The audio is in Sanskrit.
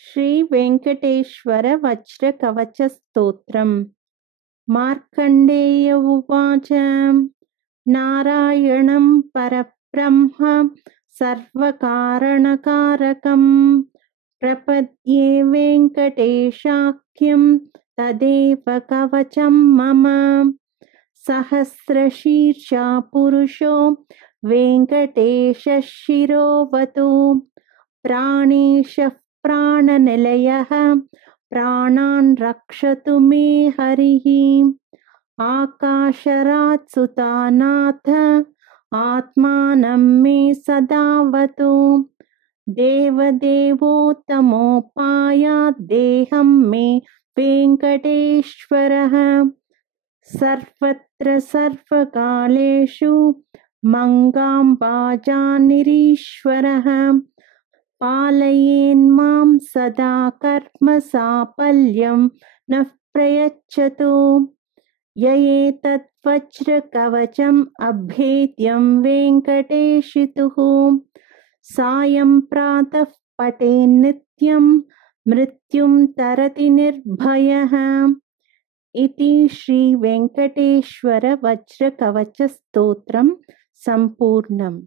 श्री वेंकटेश्वर वज्रकवच स्तोत्रम्। मार्कण्डेय उवाच। नारायणं परब्रह्म सर्वकारणकारकं प्रपद्ये वेंकटेशाख्यं तदेव कवचं मम। सहस्रशीर्षा पुरुषो वेंकटेशः शिरोवतु प्राणेशः प्राणनिलयः प्राणान् रक्षतु मे हरिः। आकाशरात् सुतानाथ आत्मानं मे सदावतु देवदेवोत्तमोपायात् देहं मे वेङ्कटेश्वरः। सर्वत्र सर्वकालेषु मङ्गाम्बाजानिरीश्वरः पालयेन्मां सदा कर्म साफल्यं नः प्रयच्छतु। य एतद्वज्रकवचम् अभेद्यं वेङ्कटेशितुः सायं प्रातः पठेन्नित्यं मृत्युं तरति निर्भयः। इति श्री वेंकटेश्वर वज्रकवच स्तोत्रं सम्पूर्णम्।